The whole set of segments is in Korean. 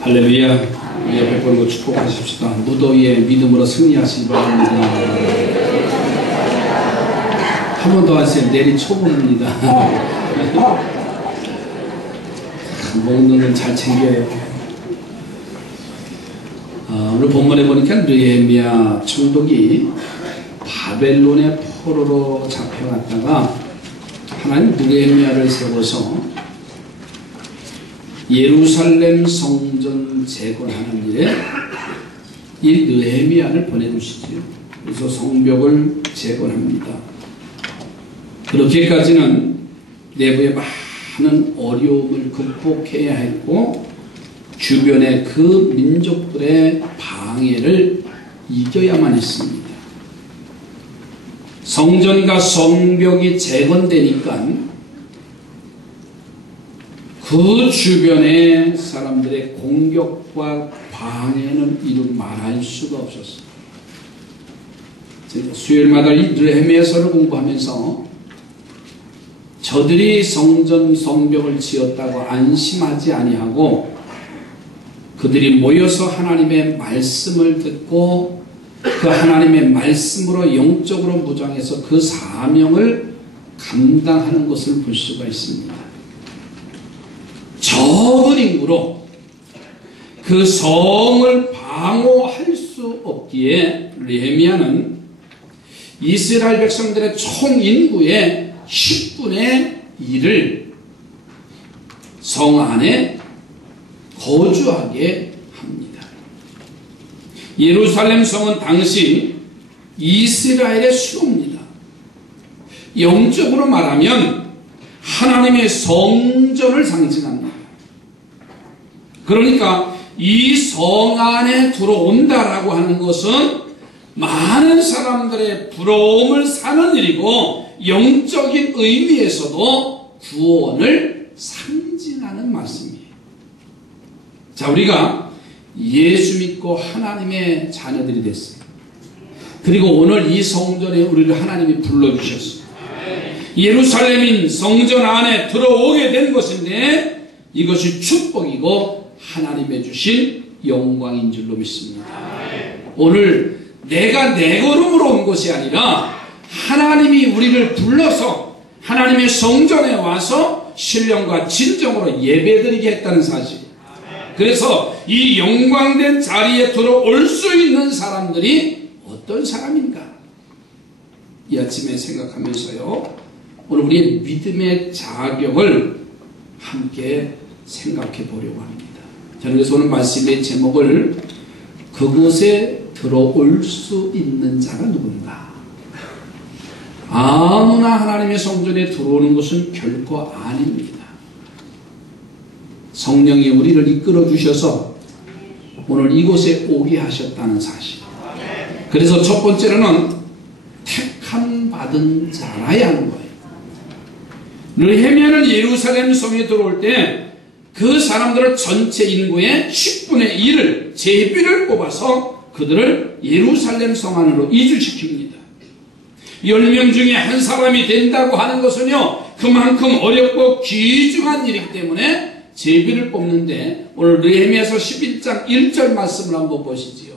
할렐루야. 우리 옆에 보고 축복하십시다. 무더위에 믿음으로 승리하시기 바랍니다. 한 번 더 하세요. 내일이 초보입니다. 먹는 건 잘 챙겨요. 오늘 본문에 보니까 느헤미야 총독이 바벨론의 포로로 잡혀갔다가 하나님 느헤미야를 세워서 예루살렘 성전 재건하는 일에 이 느헤미야를 보내주시지요. 그래서 성벽을 재건합니다. 그렇게까지는 내부에 많은 어려움을 극복해야 했고 주변의 그 민족들의 방해를 이겨야만 했습니다. 성전과 성벽이 재건되니까 그 주변의 사람들의 공격과 방해는 이루 말할 수가 없었어요. 제가 수요일마다 이 느헤미야서를 공부하면서 저들이 성전 성벽을 지었다고 안심하지 아니하고 그들이 모여서 하나님의 말씀을 듣고 그 하나님의 말씀으로 영적으로 무장해서 그 사명을 감당하는 것을 볼 수가 있습니다. 적은 인구로 그 성을 방어할 수 없기에 느헤미야는 이스라엘 백성들의 총 인구의 10분의 1을 성 안에 거주하게 합니다. 예루살렘 성은 당시 이스라엘의 수도입니다. 영적으로 말하면 하나님의 성전을 상징합니다. 그러니까 이 성 안에 들어온다라고 하는 것은 많은 사람들의 부러움을 사는 일이고 영적인 의미에서도 구원을 상징하는 말씀이에요. 자, 우리가 예수 믿고 하나님의 자녀들이 됐어요. 그리고 오늘 이 성전에 우리를 하나님이 불러주셨어요. 예루살렘인 성전 안에 들어오게 된 것인데 이것이 축복이고 하나님의 주신 영광인 줄로 믿습니다. 오늘 내가 내 걸음으로 온 것이 아니라 하나님이 우리를 불러서 하나님의 성전에 와서 신령과 진정으로 예배드리게 했다는 사실. 그래서 이 영광된 자리에 들어올 수 있는 사람들이 어떤 사람인가? 이 아침에 생각하면서요, 오늘 우리의 믿음의 자격을 함께 생각해 보려고 합니다. 저는 그래서 오늘 말씀의 제목을 그곳에 들어올 수 있는 자가 누군가? 아무나 하나님의 성전에 들어오는 것은 결코 아닙니다. 성령이 우리를 이끌어 주셔서 오늘 이곳에 오게 하셨다는 사실. 그래서 첫 번째로는 택함 받은 자라야 하는 거예요. 느헤미야는 예루살렘 성에 들어올 때 그 사람들은 전체 인구의 10분의 1을 제비를 뽑아서 그들을 예루살렘 성 안으로 이주시킵니다. 10명 중에 한 사람이 된다고 하는 것은요, 그만큼 어렵고 귀중한 일이기 때문에 제비를 뽑는데 오늘 느헤미야서 11장 1절 말씀을 한번 보시지요.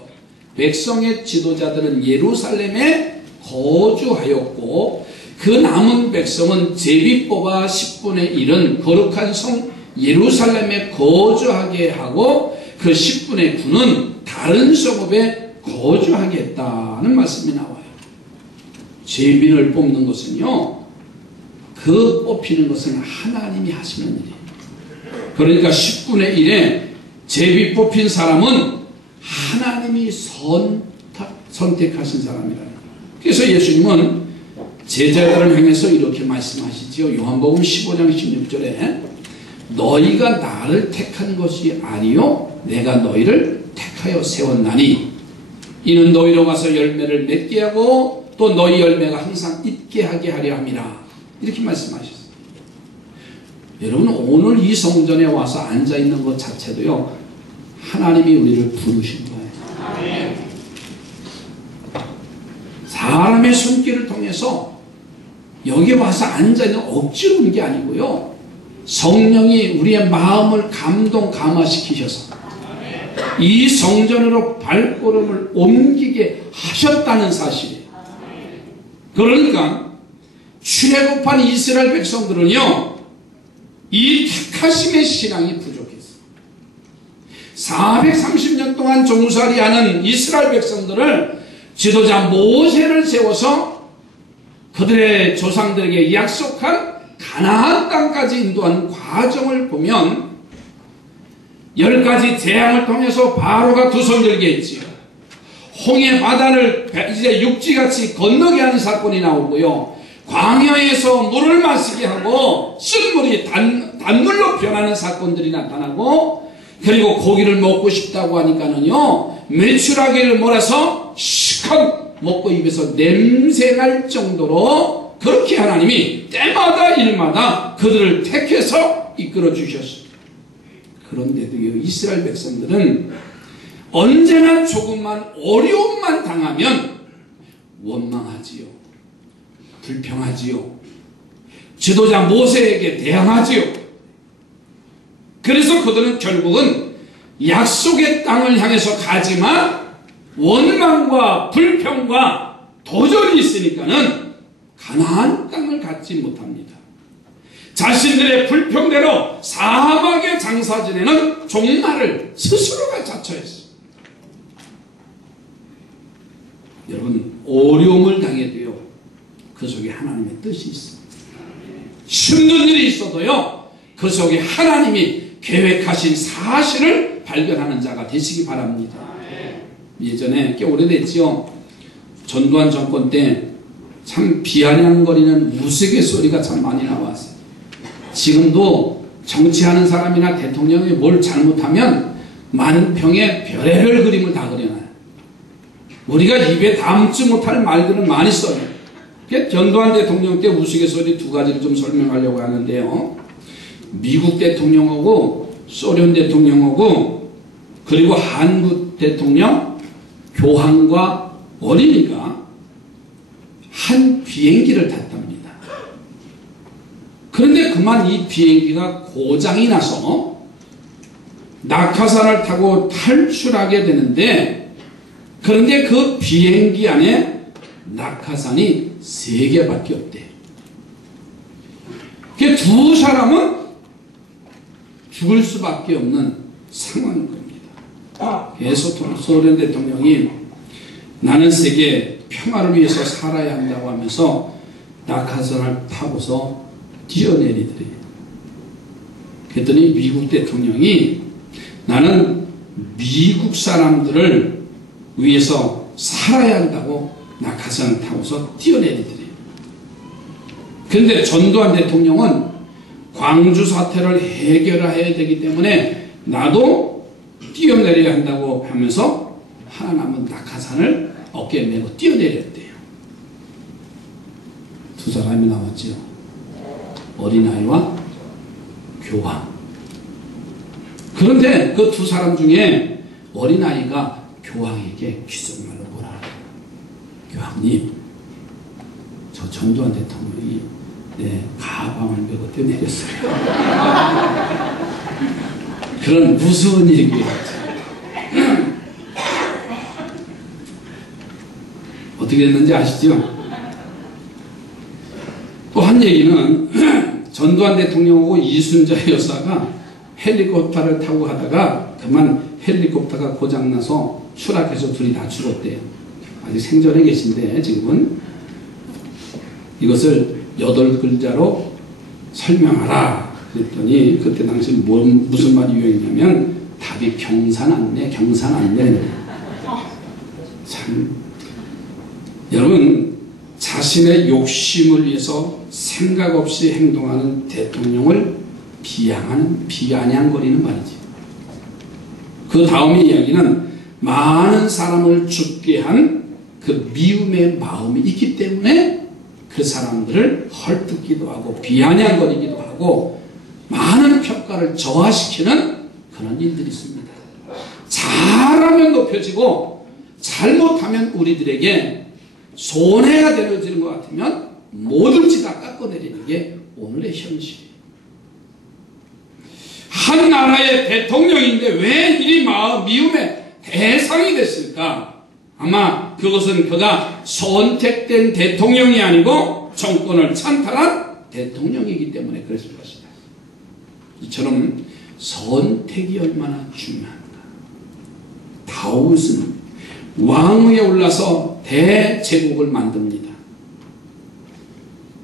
백성의 지도자들은 예루살렘에 거주하였고 그 남은 백성은 제비 뽑아 10분의 1은 거룩한 성 예루살렘에 거주하게 하고 그 10분의 9는 다른 성읍에 거주하게 했다는 말씀이 나와요. 제비를 뽑는 것은요, 그 뽑히는 것은 하나님이 하시는 일이에요. 그러니까 10분의 1에 제비 뽑힌 사람은 하나님이 선택하신 사람이라는 거예요. 그래서 예수님은 제자들을 향해서 이렇게 말씀하시지요. 요한복음 15장 16절에 너희가 나를 택한 것이 아니요 내가 너희를 택하여 세웠나니 이는 너희로 가서 열매를 맺게 하고 또 너희 열매가 항상 있게 하게 하려 함이라. 이렇게 말씀하셨어요. 여러분, 오늘 이 성전에 와서 앉아있는 것 자체도요, 하나님이 우리를 부르신 거예요. 사람의 손길을 통해서 여기 와서 앉아있는 억지로 온 게 아니고요, 성령이 우리의 마음을 감동시키셔서 이 성전으로 발걸음을 옮기게 하셨다는 사실이에요. 그러니까 출애굽한 이스라엘 백성들은요, 이 택하심의 신앙이 부족했어요. 430년 동안 종살이하는 이스라엘 백성들을 지도자 모세를 세워서 그들의 조상들에게 약속한 가나안 땅까지 인도하는 과정을 보면 10가지 재앙을 통해서 바로가 두 손 들게 했지요. 홍해 바다를 이제 육지같이 건너게 하는 사건이 나오고요. 광야에서 물을 마시게 하고 쓴물이 단물로 변하는 사건들이 나타나고, 그리고 고기를 먹고 싶다고 하니까는요, 메추라기를 몰아서 시컷 먹고 입에서 냄새날 정도로 그렇게 하나님이 때마다 일마다 그들을 택해서 이끌어 주셨습니다. 그런데도 이스라엘 백성들은 언제나 조금만 어려움만 당하면 원망하지요. 불평하지요. 지도자 모세에게 대항하지요. 그래서 그들은 결국은 약속의 땅을 향해서 가지만 원망과 불평과 도전이 있으니까는 가나안 땅을 갖지 못합니다. 자신들의 불평대로 사막에 장사 지내는 종말을 스스로가 자처했어요. 여러분, 어려움을 당해도요, 그 속에 하나님의 뜻이 있습니다. 힘든 일이 있어도요, 그 속에 하나님이 계획하신 사실을 발견하는 자가 되시기 바랍니다. 예전에 꽤 오래됐지요. 전두환 정권 때 참 비아냥거리는 우스갯소리가 참 많이 나왔어요. 지금도 정치하는 사람이나 대통령이 뭘 잘못하면 만평의 별의별 그림을 다 그려놔요. 우리가 입에 담지 못할 말들을 많이 써요. 전두환 대통령 때 우스갯소리 두 가지를 좀 설명하려고 하는데요. 미국 대통령하고 소련 대통령하고 그리고 한국 대통령 교황과 어린이가 한 비행기를 탔답니다. 그런데 그만 이 비행기가 고장이 나서 낙하산을 타고 탈출하게 되는데, 그런데 그 비행기 안에 낙하산이 3개밖에 없대요. 그 두 사람은 죽을 수밖에 없는 상황인 겁니다. 그래서 소련 대통령이 나는 세계 평화를 위해서 살아야 한다고 하면서 낙하산을 타고서 뛰어내리더래요. 그랬더니 미국 대통령이 나는 미국 사람들을 위해서 살아야 한다고 낙하산을 타고서 뛰어내리더래요. 그런데 전두환 대통령은 광주 사태를 해결해야 되기 때문에 나도 뛰어내려야 한다고 하면서 하나 남은 낙하산을 어깨에 메고 뛰어내렸대요. 두 사람이 나왔지요. 어린아이와 교황. 그런데 그 두 사람 중에 어린아이가 교황에게 귓속말로 뭐라 하래요. 교황님, 저 전두환 대통령이 내 가방을 메고 뛰어내렸어요. 그런 무서운 얘기였죠. 어떻게 됐는지 아시죠? 또 한 얘기는 전두환 대통령하고 이순자 여사가 헬리콥터를 타고 가다가 그만 헬리콥터가 고장나서 추락해서 둘이 다 죽었대요. 아직 생전에 계신데 지금은 이것을 8글자로 설명하라 그랬더니 그때 당시 무슨 말이 유행이냐면 답이 경산안내. 참, 여러분, 자신의 욕심을 위해서 생각 없이 행동하는 대통령을 비아냥거리는 말이지. 그 다음의 이야기는 많은 사람을 죽게 한 그 미움의 마음이 있기 때문에 그 사람들을 헐뜯기도 하고 비아냥거리기도 하고 많은 평가를 저하시키는 그런 일들이 있습니다. 잘하면 높여지고 잘못하면 우리들에게 손해가 되어지는 것 같으면 뭐든지 다 깎아내리는 게 오늘의 현실이에요. 한 나라의 대통령인데 왜 이 미움의 대상이 됐을까? 아마 그것은 그가 선택된 대통령이 아니고 정권을 찬탈한 대통령이기 때문에 그랬을 것이다. 이처럼 선택이 얼마나 중요한가. 다윗은 왕위에 올라서 대제국을 만듭니다.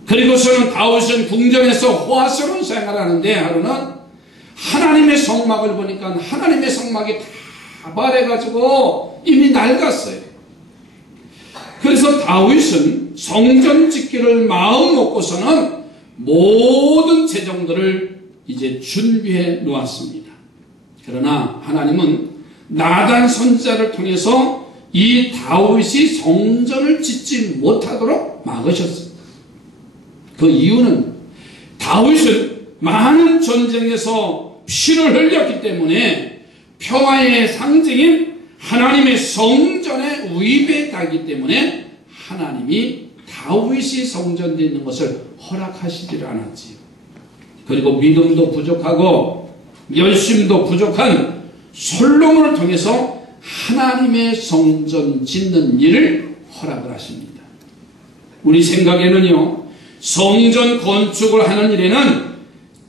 그리고서는 다윗은 궁전에서 호화스러운 생활을 하는데 하루는 하나님의 성막을 보니까 하나님의 성막이 다 발해가지고 이미 낡았어요. 그래서 다윗은 성전 짓기를 마음 먹고서는 모든 재정들을 이제 준비해 놓았습니다. 그러나 하나님은 나단 선지자를 통해서 이 다윗이 성전을 짓지 못하도록 막으셨습니다. 그 이유는 다윗은 많은 전쟁에서 피를 흘렸기 때문에 평화의 상징인 하나님의 성전에 위배하기 때문에 하나님이 다윗이 성전에 있는 것을 허락하시질 않았지요. 그리고 믿음도 부족하고 열심도 부족한 솔로몬을 통해서 하나님의 성전 짓는 일을 허락을 하십니다. 우리 생각에는요, 성전 건축을 하는 일에는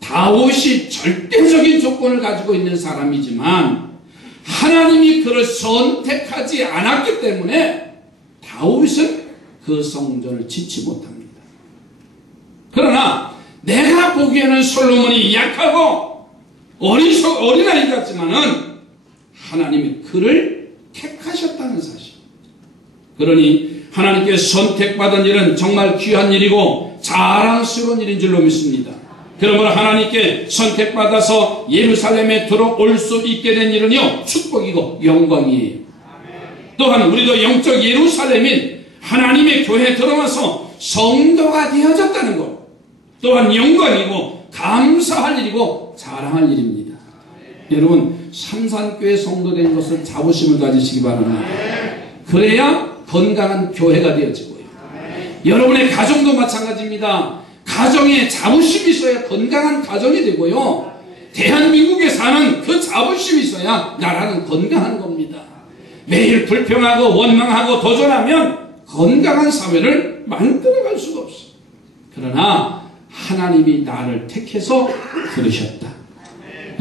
다윗이 절대적인 조건을 가지고 있는 사람이지만 하나님이 그를 선택하지 않았기 때문에 다윗은 그 성전을 짓지 못합니다. 그러나 내가 보기에는 솔로몬이 약하고 어린아이 같지만은 하나님이 그를 택하셨다는 사실. 그러니 하나님께 선택받은 일은 정말 귀한 일이고 자랑스러운 일인 줄로 믿습니다. 그러므로 하나님께 선택받아서 예루살렘에 들어올 수 있게 된 일은요, 축복이고 영광이에요. 또한 우리도 영적 예루살렘인 하나님의 교회에 들어와서 성도가 되어졌다는 것 또한 영광이고 감사할 일이고 자랑할 일입니다. 여러분, 삼산교회 성도 된 것을 자부심을 가지시기 바랍니다. 그래야 건강한 교회가 되어지고요. 여러분의 가정도 마찬가지입니다. 가정에 자부심이 있어야 건강한 가정이 되고요. 대한민국에 사는 그 자부심이 있어야 나라는 건강한 겁니다. 매일 불평하고 원망하고 도전하면 건강한 사회를 만들어갈 수가 없어요. 그러나 하나님이 나를 택해서 부르셨다.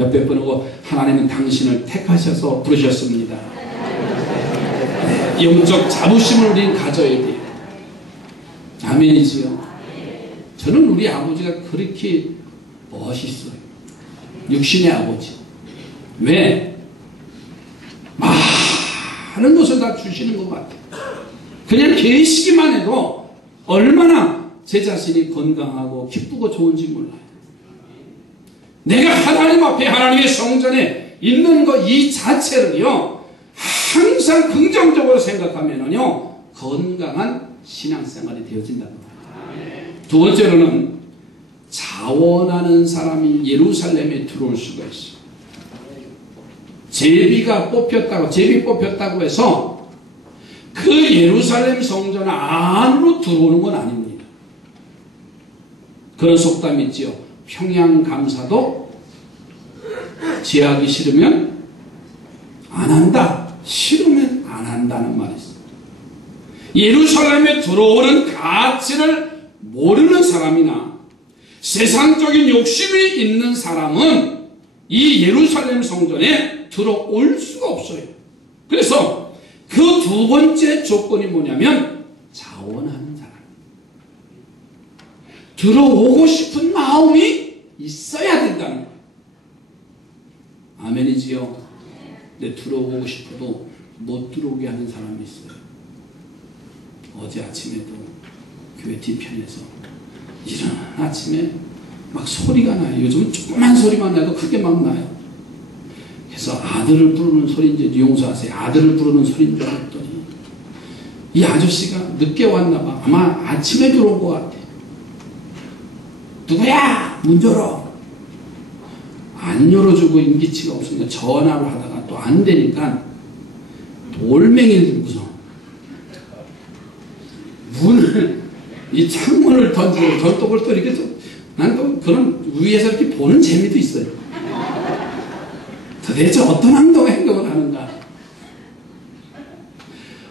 옆에 분하고 하나님은 당신을 택하셔서 부르셨습니다. 영적 자부심을 우리는 가져야 돼요. 아멘이지요. 저는 우리 아버지가 그렇게 멋있어요. 육신의 아버지. 왜? 많은 것을 다 주시는 것 같아요. 그냥 계시기만 해도 얼마나 제 자신이 건강하고 기쁘고 좋은지 몰라요. 내가 하나님 앞에 하나님의 성전에 있는 것 이 자체를요, 항상 긍정적으로 생각하면은요, 건강한 신앙생활이 되어진다는 거예요. 두 번째로는 자원하는 사람이 예루살렘에 들어올 수가 있어요. 제비 뽑혔다고 해서 그 예루살렘 성전 안으로 들어오는 건 아닙니다. 그런 속담이 있지요. 평양감사도 제하기 싫으면 안 한다. 싫으면 안 한다는 말이 있어요. 예루살렘에 들어오는 가치를 모르는 사람이나 세상적인 욕심이 있는 사람은 이 예루살렘 성전에 들어올 수가 없어요. 그래서 그 두 번째 조건이 뭐냐면 자원하는 사람. 들어오고 싶은 마음이 있어야 된다는 거예요. 아멘이지요. 근데 들어오고 싶어도 못 들어오게 하는 사람이 있어요. 어제 아침에도 교회 뒤편에서 이런 아침에 막 소리가 나요. 요즘은 조그만 소리만 나도 크게 막 나요. 그래서 아들을 부르는 소리인지 용서하세요. 아들을 부르는 소리인 줄 알았더니 이 아저씨가 늦게 왔나 봐. 아마 아침에 들어온 것 같아. 누구야? 문 열어. 안 열어주고 인기치가 없으니까 전화로 하다가 또 안 되니까 돌멩이를 들고서 문을 이 창문을 던지고 전독을 또 이렇게 난 또 그런 위에서 이렇게 보는 재미도 있어요. 도대체 어떤 행동을 하는가?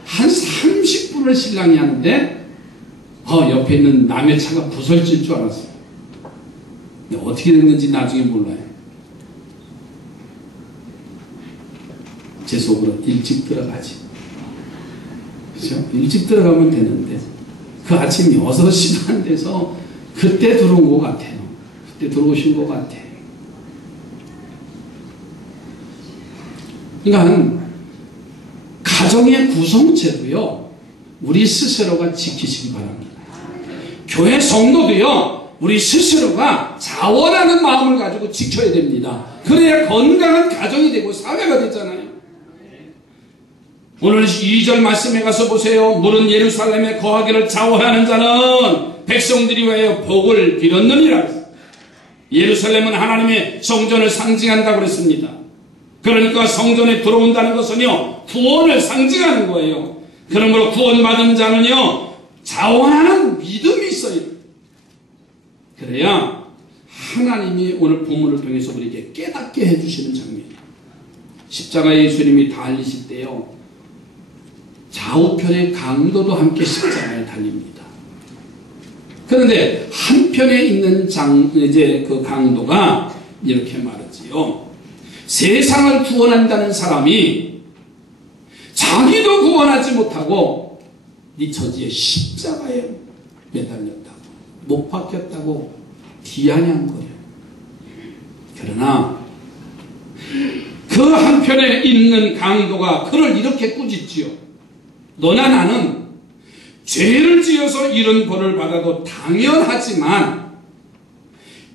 한 30분을 신랑이 하는데 옆에 있는 남의 차가 부서질 줄 알았어요. 근데 어떻게 됐는지 나중에 몰라요. 제 속으로 일찍 들어가지. 그죠? 일찍 들어가면 되는데 그 아침 6시도 안 돼서 그때 들어온 것 같아요. 그때 들어오신 것 같아요. 그러니까 가정의 구성체도요, 우리 스스로가 지키시기 바랍니다. 교회 성도도요, 우리 스스로가 자원하는 마음을 가지고 지켜야 됩니다. 그래야 건강한 가정이 되고 사회가 되잖아요. 오늘 2절 말씀에 가서 보세요. 물은 예루살렘에 거하기를 자원하는 자는 백성들이 위하여 복을 빌었느니라. 예루살렘은 하나님의 성전을 상징한다고 그랬습니다. 그러니까 성전에 들어온다는 것은요, 구원을 상징하는 거예요. 그러므로 구원받은 자는요, 자원하는 믿음이 있어요. 그래야 하나님이 오늘 본문을 통해서 우리에게 깨닫게 해주시는 장면이에요. 십자가 예수님이 달리실 때요, 좌우편의 강도도 함께 십자가에 달립니다. 그런데 한편에 있는 그 강도가 이렇게 말하지요. 세상을 구원한다는 사람이 자기도 구원하지 못하고 네 처지에 십자가에 매달렸다고, 못 박혔다고 비아냥거려요. 그러나 그 한편에 있는 강도가 그를 이렇게 꾸짖지요. 너나 나는 죄를 지어서 이런 벌을 받아도 당연하지만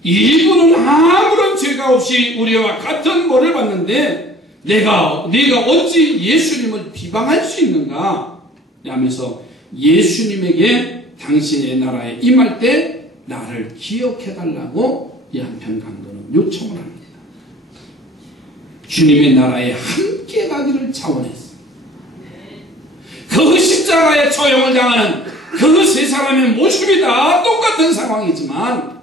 이분은 아무런 죄가 없이 우리와 같은 벌을 받는데 네가 어찌 예수님을 비방할 수 있는가? 하면서 예수님에게 당신의 나라에 임할 때 나를 기억해달라고 이 한편 강도는 요청을 합니다. 주님의 나라에 함께 가기를 자원했어요. 그 십자가에 처형을 당하는 그 세 사람의 모습이 다 똑같은 상황이지만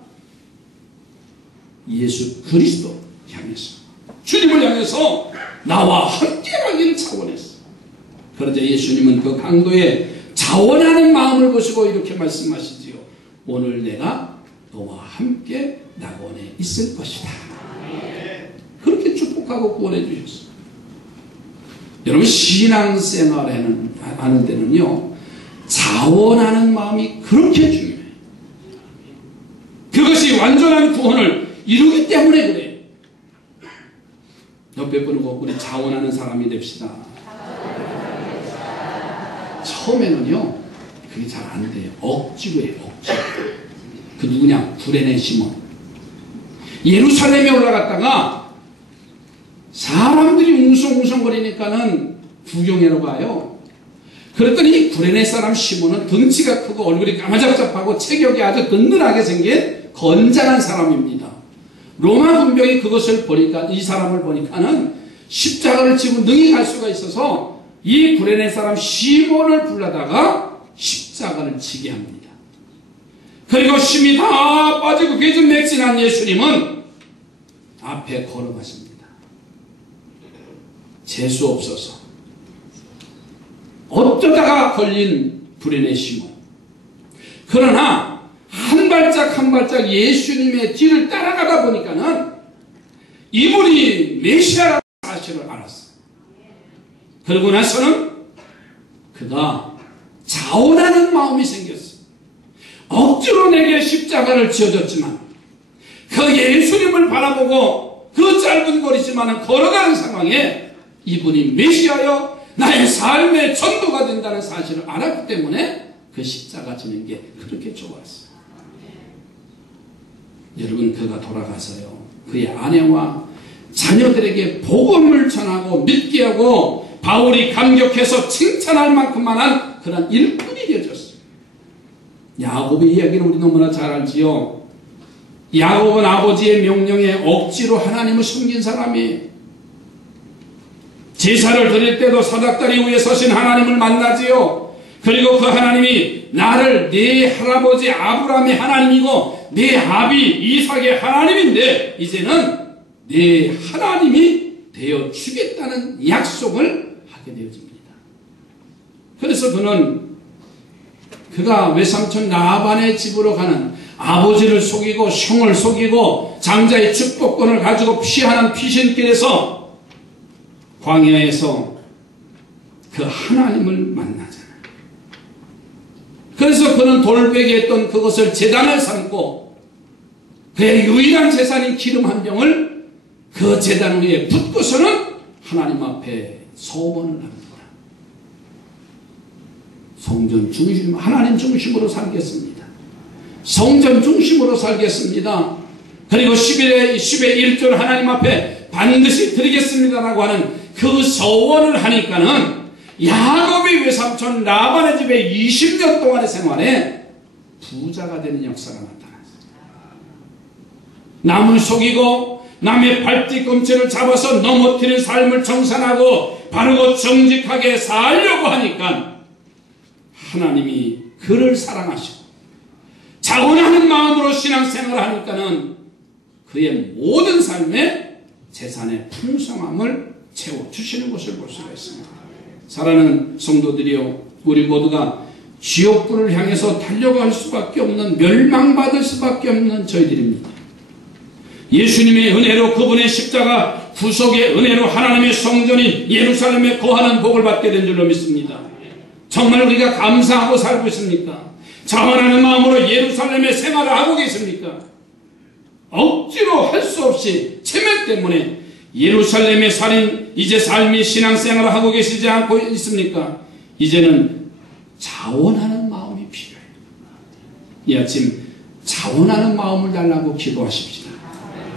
예수 그리스도 향해서, 주님을 향해서 나와 함께 가기를 자원했어. 그러자 예수님은 그 강도의 자원하는 마음을 보시고 이렇게 말씀하시지요. 오늘 내가 너와 함께 낙원에 있을 것이다. 그렇게 축복하고 구원해 주셨어요. 여러분, 신앙생활에는 하는 데는요, 자원하는 마음이 그렇게 중요해요. 그것이 완전한 구원을 이루기 때문에 그래요. 옆에 분하고 우리 자원하는 사람이 됩시다. 처음에는요, 그게 잘 안 돼요. 억지로 해요, 억지로. 그 누구냐? 구레네 시몬. 예루살렘에 올라갔다가 사람들이 웅성웅성거리니까는 구경하러 가요. 그랬더니 구레네 사람 시몬은 덩치가 크고 얼굴이 까마잡잡하고 체격이 아주 든든하게 생긴 건장한 사람입니다. 로마 군병이 그것을 보니까, 이 사람을 보니까는 십자가를 지고 능히 갈 수가 있어서 이 구레네 사람 시몬을 불러다가 십자가를 지게 합니다. 그리고 힘이 다 빠지고 괴좀 맥진한 예수님은 앞에 걸어가십니다. 재수 없어서 어쩌다가 걸린 구레네 시몬. 그러나 한 발짝 한 발짝 예수님의 뒤를 따라가다 보니까는 이분이 메시아라는 사실을 알았어요. 그러고 나서는 그가 자원하는 마음이 생겼어요. 억지로 내게 십자가를 지어줬지만 그 예수님을 바라보고 그 짧은 거리지만 걸어가는 상황에 이분이 메시아여 나의 삶의 전부가 된다는 사실을 알았기 때문에 그 십자가 지는 게 그렇게 좋았어요. 여러분, 그가 돌아가서요, 그의 아내와 자녀들에게 복음을 전하고 믿게 하고 바울이 감격해서 칭찬할 만큼만한 그런 일꾼이 되어졌어요. 야곱의 이야기를 우리 너무나 잘 알지요. 야곱은 아버지의 명령에 억지로 하나님을 섬긴 사람이에요. 제사를 드릴 때도 사닥다리 위에 서신 하나님을 만나지요. 그리고 그 하나님이 나를 네 할아버지 아브라함의 하나님이고 네 아비 이삭의 하나님인데 이제는 네 하나님이 되어 주겠다는 약속을 하게 되어집니다. 그래서 그가 외삼촌 라반의 집으로 가는 아버지를 속이고 형을 속이고 장자의 축복권을 가지고 피하는 피신길에서 광야에서 그 하나님을 만나잖아요. 그래서 그는 돌베개 했던 그것을 제단을 삼고 그의 유일한 재산인 기름 한 병을 그 제단 위에 붓고서는 하나님 앞에 소원을 합니다. 성전 중심, 하나님 중심으로 살겠습니다. 성전 중심으로 살겠습니다. 그리고 10의 1조를 하나님 앞에 반드시 드리겠습니다라고 하는 그 소원을 하니까는 야곱이 외삼촌 라반의 집에 20년 동안의 생활에 부자가 되는 역사가 나타났습니다. 남을 속이고 남의 발뒤꿈치를 잡아서 넘어뜨린 삶을 정산하고 바르고 정직하게 살려고 하니까 하나님이 그를 사랑하시고 자원하는 마음으로 신앙생활을 하니까는 그의 모든 삶의 재산의 풍성함을 채워주시는 것을 볼 수가 있습니다. 사랑하는 성도들이요, 우리 모두가 지옥불을 향해서 달려갈 수밖에 없는, 멸망받을 수밖에 없는 저희들입니다. 예수님의 은혜로, 그분의 십자가 구속의 은혜로 하나님의 성전인 예루살렘에 거하는 복을 받게 된 줄로 믿습니다. 정말 우리가 감사하고 살고 있습니까? 자원하는 마음으로 예루살렘에 생활을 하고 계십니까? 억지로 할 수 없이 체면 때문에 예루살렘에 살인 이제 삶이 신앙생활을 하고 계시지 않고 있습니까? 이제는 자원하는 마음이 필요해요. 이 아침 자원하는 마음을 달라고 기도하십시다.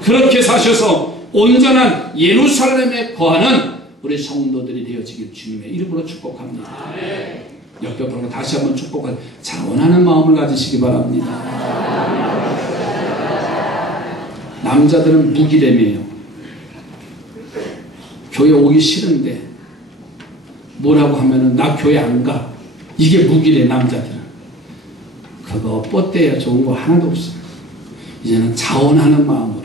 그렇게 사셔서 온전한 예루살렘에 거하는 우리 성도들이 되어지길 주님의 이름으로 축복합니다. 옆에 보고 다시 한번 축복을 자원하는 마음을 가지시기 바랍니다. 남자들은 무기lem이에요. 교회 오기 싫은데 뭐라고 하면은 나 교회 안 가. 이게 무기래. 남자들은 그거 뻗대야 좋은 거 하나도 없어요. 이제는 자원하는 마음으로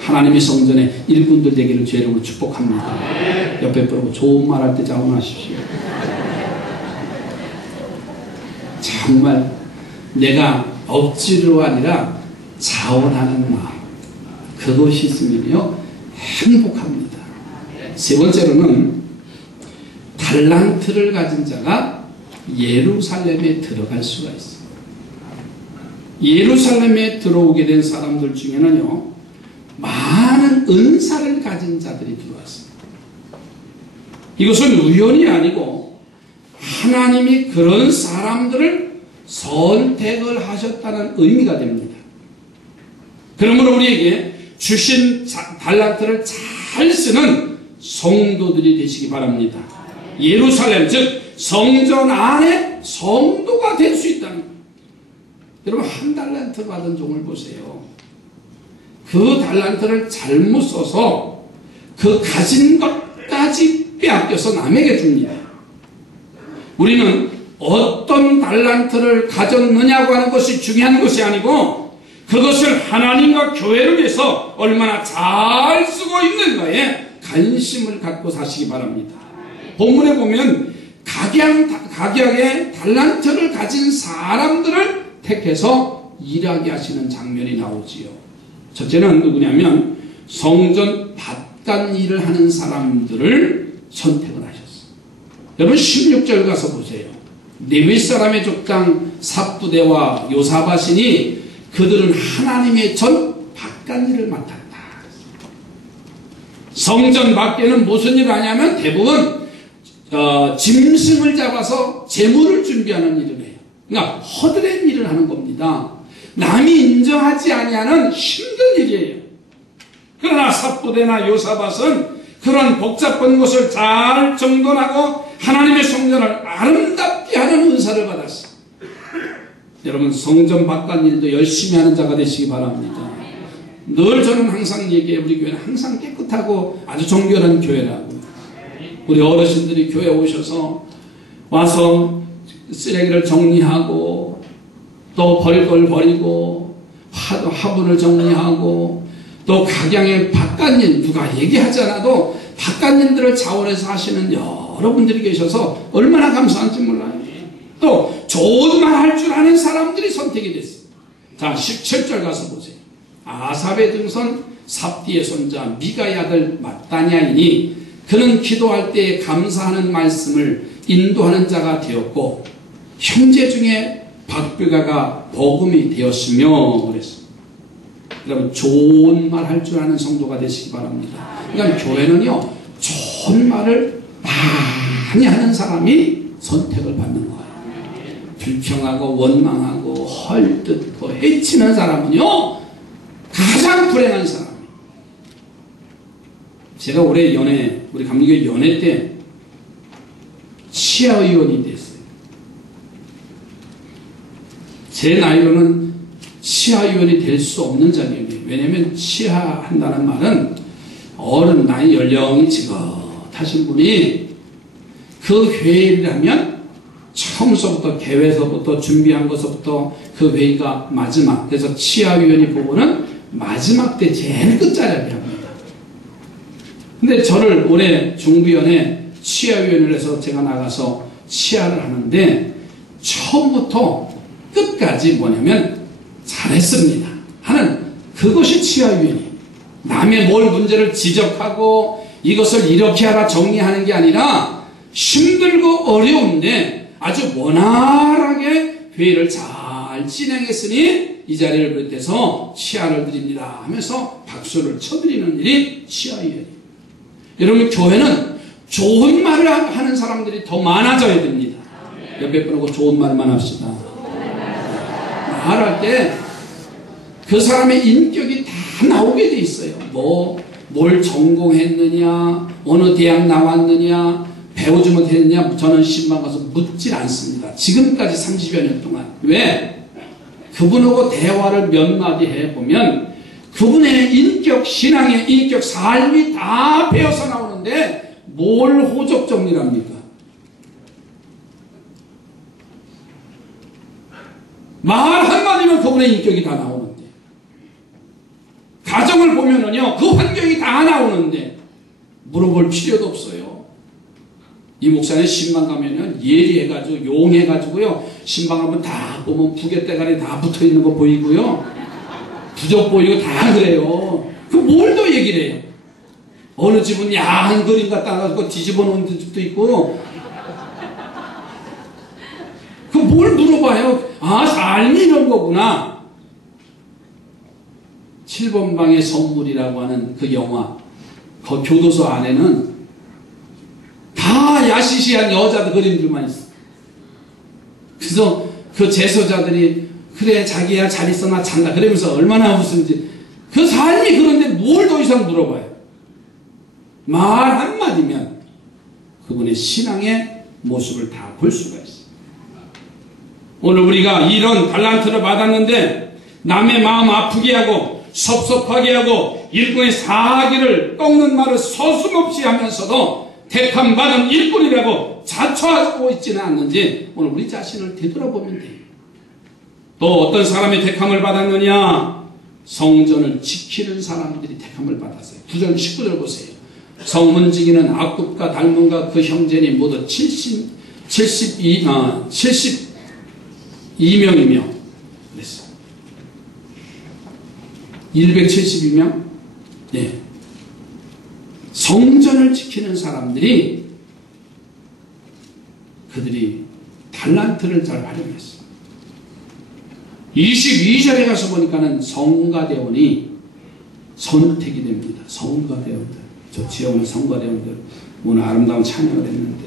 하나님의 성전에 일꾼들 되기를 주의 이름으로 축복합니다. 옆에 보고 좋은 말 할 때 자원하십시오. 정말 내가 억지로 아니라 자원하는 마음, 그것이 있으면요 행복합니다. 세 번째로는 달란트를 가진 자가 예루살렘에 들어갈 수가 있어요. 예루살렘에 들어오게 된 사람들 중에는요 많은 은사를 가진 자들이 들어왔습니다. 이것은 우연이 아니고 하나님이 그런 사람들을 선택을 하셨다는 의미가 됩니다. 그러므로 우리에게 주신 달란트를 잘 쓰는 성도들이 되시기 바랍니다. 예루살렘, 즉 성전 안에 성도가 될 수 있다는 거예요. 여러분, 한 달란트 받은 종을 보세요. 그 달란트를 잘못 써서 그 가진 것까지 빼앗겨서 남에게 줍니다. 우리는 어떤 달란트를 가졌느냐고 하는 것이 중요한 것이 아니고 그것을 하나님과 교회를 위해서 얼마나 잘 쓰고 있는가에 관심을 갖고 사시기 바랍니다. 본문에 보면 각양의 달란트를 가진 사람들을 택해서 일하게 하시는 장면이 나오지요. 첫째는 누구냐면 성전 밭간 일을 하는 사람들을 선택을 하셨어요. 여러분 16절 가서 보세요. 레위 사람의 족장 삽부대와 요사밭이니 그들은 하나님의 전 밭간 일을 맡았다. 성전 밖에는 무슨 일을 하냐면 대부분 짐승을 잡아서 제물을 준비하는 일을 해요. 그러니까 허드렛 일을 하는 겁니다. 남이 인정하지 아니하는 힘든 일이에요. 그러나 삽부대나 요사밭은 그런 복잡한 것을 잘 정돈하고 하나님의 성전을 아름답게 하는 은사를 받았어요. 여러분 성전 바깥 일도 열심히 하는 자가 되시기 바랍니다. 늘 저는 항상 얘기해요. 우리 교회는 항상 깨끗하고 아주 정결한 교회라고. 우리 어르신들이 교회 오셔서 와서 쓰레기를 정리하고 또 버릴 걸 버리고 화분을 정리하고 또 각양의 바깥 일 누가 얘기하지 않아도 바깥 일들을 자원해서 하시는 여러분들이 계셔서 얼마나 감사한지 몰라요. 또 좋은 말 할 줄 아는 사람들이 선택이 됐어요. 자, 17절 가서 보세요. 아삽의 증손 삽디의 손자 미가의 아들 마따냐이니 그는 기도할 때 감사하는 말씀을 인도하는 자가 되었고 형제 중에 박불가가 복음이 되었으며 그랬어요. 여러분 좋은 말 할 줄 아는 성도가 되시기 바랍니다. 그러니까 교회는요 좋은 말을 많이 하는 사람이 선택을 받는 거예요. 불평하고 원망하고 헐뜯고 해치는 사람은요 가장 불행한 사람이에요. 제가 올해 우리 감리교회 연회 때 치아의원이 됐어요. 제 나이로는 치아의원이 될 수 없는 자격이에요. 왜냐하면 치아한다는 말은 어른 나이 연령이 지긋하신 분이 그 회의를 하면 처음서부터 개회서부터 준비한 것부터 그 회의가 마지막, 그래서 치아위원이 보고는 마지막 때 제일 끝자리에 합니다. 근데 저를 올해 중부위원회 치아위원을 해서 제가 나가서 치아를 하는데 처음부터 끝까지 뭐냐면 잘했습니다 하는 그것이 치아위원이에요. 남의 뭘 문제를 지적하고 이것을 이렇게 하라 정리하는 게 아니라 힘들고 어려운데 아주 원활하게 회의를 잘 진행했으니 이 자리를 비롯해서 치아를 드립니다 하면서 박수를 쳐드리는 일이 치아위원이에요. 여러분 교회는 좋은 말을 하는 사람들이 더 많아져야 됩니다. 옆에 분하고 좋은 말만 합시다. 말할 때 그 사람의 인격이 다 나오게 돼 있어요. 뭘 전공했느냐, 어느 대학 나왔느냐, 배우지 못했느냐, 저는 신방 가서 묻질 않습니다. 지금까지 30여 년 동안. 왜? 그분하고 대화를 몇 마디 해보면 그분의 인격, 신앙의 인격, 삶이 다 배어서 나오는데 뭘 호적 정리랍니까? 말 한마디면 그분의 인격이 다 나오는데 가정을 보면은요 그 환경이 다 나오는데 물어볼 필요도 없어요. 이 목사님 신방 가면은 예리해가지고 용해가지고요 신방 가면 다 보면 부개대가리 다 붙어있는 거 보이고요 부적 보이고 다 그래요. 그 뭘 더 얘기를 해요. 어느 집은 야한 그림 갖다 놔서 뒤집어 놓은 집도 있고 그 뭘 물어봐요. 아 삶이 이런 거구나. 7번 방의 선물이라고 하는 그 영화 그 교도소 안에는 다 야시시한 여자들 그림들만 있어. 그래서 그 제소자들이 그래 자기야 잘 있어 나 잔다 그러면서 얼마나 웃은지 그 삶이 그런데 뭘 더 이상 물어봐요. 말 한마디면 그분의 신앙의 모습을 다 볼 수가 있어요. 오늘 우리가 이런 달란트를 받았는데 남의 마음 아프게 하고 섭섭하게 하고 일꾼의 사기를 꺾는 말을 서슴없이 하면서도 택함 받은 일꾼이라고 자처하고 있지는 않는지 오늘 우리 자신을 되돌아보면 돼요. 또 어떤 사람이 택함을 받았느냐? 성전을 지키는 사람들이 택함을 받았어요. 9절 19절 보세요. 성문지기는 악굽과 달문과 그 형제니 모두 72명이며 그랬어요. 172명? 네. 성전을 지키는 사람들이 그들이 달란트를 잘 활용했어요. 22절에 가서 보니까는 성가대원이 선택이 됩니다. 성가대원들. 저 지역의 성가대원들. 오늘 아름다운 찬양을 했는데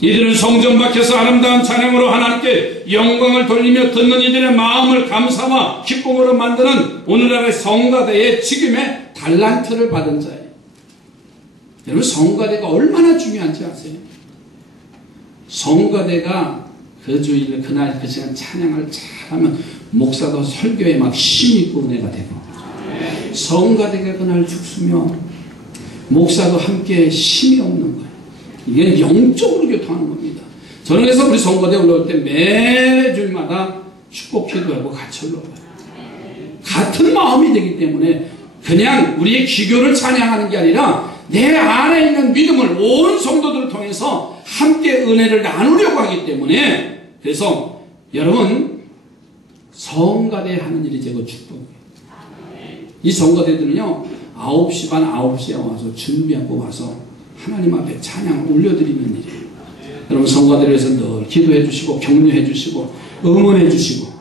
이들은 성전 밖에서 아름다운 찬양으로 하나님께 영광을 돌리며 듣는 이들의 마음을 감사와 기쁨으로 만드는 오늘날의 성가대의 지금의 달란트를 받은 자예요. 여러분 성가대가 얼마나 중요한지 아세요? 성가대가 그 주일 그날 그 시간 찬양을 잘하면 목사도 설교에 막 힘이 있고 은혜가 되고 성가대가 그날 죽으면 목사도 함께 힘이 없는 거예요. 이게 영적으로 교통하는 겁니다. 저는 그래서 우리 성가대 올라올 때 매주마다 축복 기도하고 같이 올라와요. 같은 마음이 되기 때문에 그냥 우리의 기교를 찬양하는 게 아니라 내 안에 있는 믿음을 온 성도들을 통해서 함께 은혜를 나누려고 하기 때문에, 그래서 여러분 성가대 하는 일이 제거 축복이에요. 이 성가대들은요 9시 반 9시에 와서 준비하고 와서 하나님 앞에 찬양을 올려드리는 일이에요. 여러분 성가대에서 늘 기도해 주시고 격려해 주시고 응원해 주시고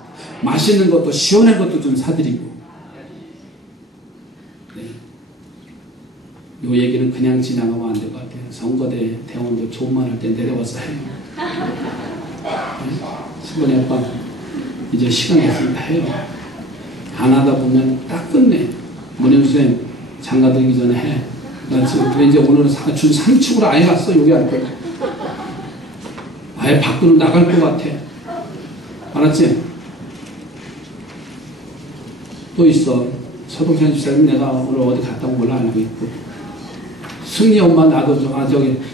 맛있는 것도 시원한 것도 좀 사드리고, 네. 요 얘기는 그냥 지나가면 안 될 것 같아요. 성가대 대원도 좋은 말 할 때 내려와서 해요. 신부님 아빠 이제 시간 됐으니까 해요. 안 하다 보면 딱 끝내. 문현수님 장가 들기 전에 해. 나 지금 왠지 오늘은 준 3축으로 아예 갔어. 여기 할 거야. 아예 밖으로 나갈 것 같아. 알았지? 또 있어. 서동찬 집사님 내가 오늘 어디 갔다 온 걸로 알고 있고, 승리 엄마 나도 좀,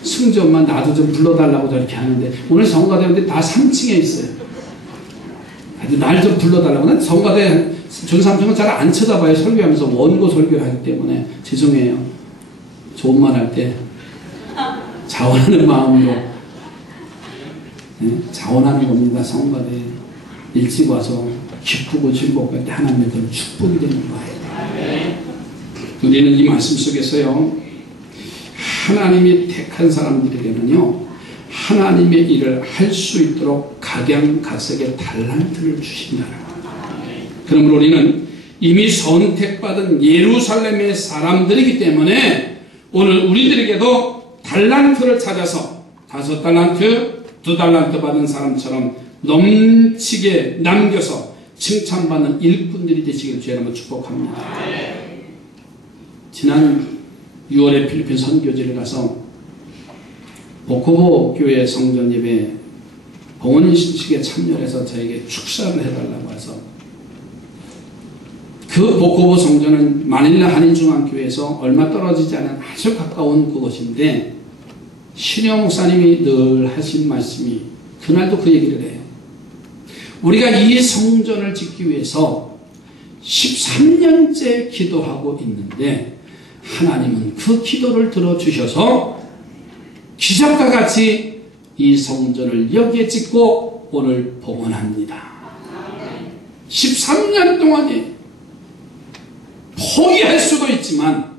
승지 엄마 나도 좀 불러달라고 저렇게 하는데, 오늘 성가대인데 다 3층에 있어요. 날 좀 불러달라고. 난 성가대 준삼층은 잘 안 쳐다봐요. 설교하면서 원고 설교를 하기 때문에 죄송해요. 좋은 말 할 때 자원하는 마음으로, 네? 자원하는 겁니다. 성가대 일찍 와서 기쁘고 즐겁고 할 때 하나님의 그런 축복이 되는 거예요. 우리는 이 말씀 속에서요 하나님이 택한 사람들에게는요 하나님의 일을 할 수 있도록 각양각색의 달란트를 주신다는 거예요. 그러므로 우리는 이미 선택받은 예루살렘의 사람들이기 때문에 오늘 우리들에게도 달란트를 찾아서 5달란트, 2달란트 받은 사람처럼 넘치게 남겨서 칭찬받는 일꾼들이 되시길 주의 이름으로 축복합니다. 지난 6월에 필리핀 선교지를 가서 보코보 교회 성전 예배 봉헌식에 참여해서 저에게 축사를 해달라고 해서, 그 보코보 성전은 마닐라 한인중앙교회에서 얼마 떨어지지 않은 아주 가까운 그곳인데, 신영 목사님이 늘 하신 말씀이, 그날도 그 얘기를 해요. 우리가 이 성전을 짓기 위해서 13년째 기도하고 있는데 하나님은 그 기도를 들어주셔서 기적과 같이 이 성전을 여기에 짓고 오늘 봉헌합니다. 13년 동안에 포기할 수도 있지만,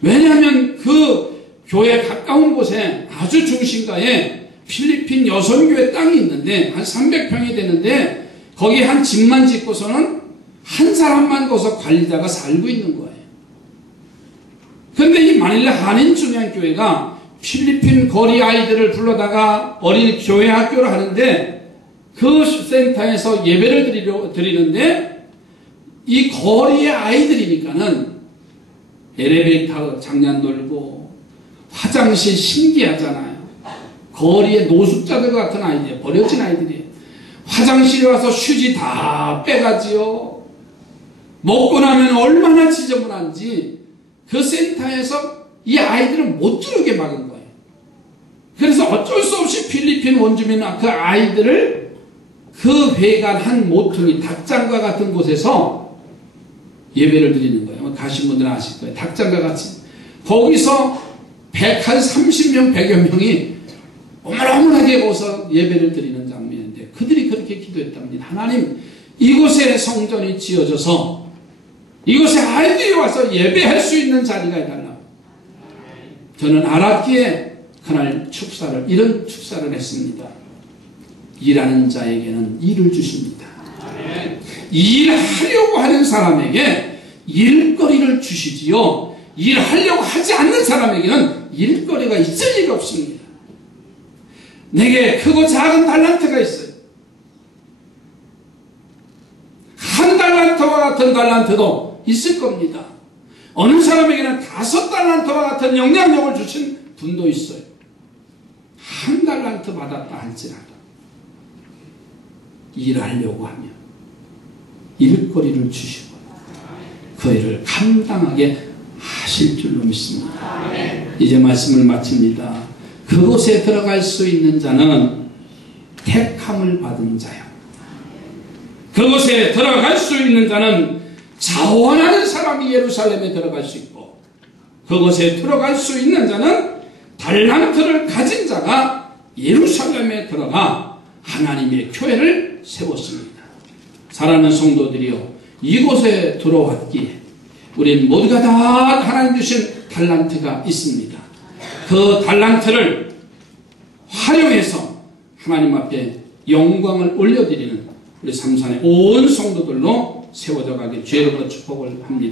왜냐하면 그 교회 가까운 곳에 아주 중심가에 필리핀 여선교회 땅이 있는데 한 300평이 되는데, 거기에 한 집만 짓고서는 한 사람만 거기서 관리자가 살고 있는 거예요. 그런데 이 마닐라 한인중앙교회가 필리핀 거리 아이들을 불러다가 어린 교회 학교를 하는데, 그 센터에서 예배를 드리는데 이 거리의 아이들이니까는 엘리베이터 장난 놀고 화장실 신기하잖아요. 거리의 노숙자들 같은 아이들, 버려진 아이들이에요. 화장실에 와서 휴지 다 빼가지요. 먹고 나면 얼마나 지저분한지 그 센터에서 이 아이들은 못 들어오게 막은 거예요. 그래서 어쩔 수 없이 필리핀 원주민은 그 아이들을 그 회관 한 모퉁이 닭장과 같은 곳에서 예배를 드리는 거예요. 가신 분들은 아실 거예요. 닭장과 같이 거기서 130명 100여 명이 어머나하게 거기서 예배를 드리는 장면인데, 그들이 그렇게 기도했답니다. 하나님, 이곳에 성전이 지어져서 이곳에 아이들이 와서 예배할 수 있는 자리가 해달라고. 저는 알았기에 그날 이런 축사를 했습니다. 일하는 자에게는 일을 주십니다. 일하려고 하는 사람에게 일거리를 주시지요, 일하려고 하지 않는 사람에게는 일거리가 있을 리가 없습니다. 내게 크고 작은 달란트가 있어요. 한 달란트와 같은 달란트도 있을 겁니다. 어느 사람에게는 5달란트와 같은 영향력을 주신 분도 있어요. 한 달란트 받았다 할지라도 일하려고 하면 일거리를 주시고 그 일을 감당하게 하실 줄로 믿습니다. 이제 말씀을 마칩니다. 그곳에 들어갈 수 있는 자는 택함을 받은 자요, 그곳에 들어갈 수 있는 자는 자원하는 사람이 예루살렘에 들어갈 수 있고, 그것에 들어갈 수 있는 자는 달란트를 가진 자가 예루살렘에 들어가 하나님의 교회를 세웠습니다. 사랑하는 성도들이여, 이곳에 들어왔기에 우린 모두가 다 하나님 주신 달란트가 있습니다. 그 달란트를 활용해서 하나님 앞에 영광을 올려드리는 우리 삼산의 온 성도들로 세워져 가길 주의 이름으로 축복을 합니다.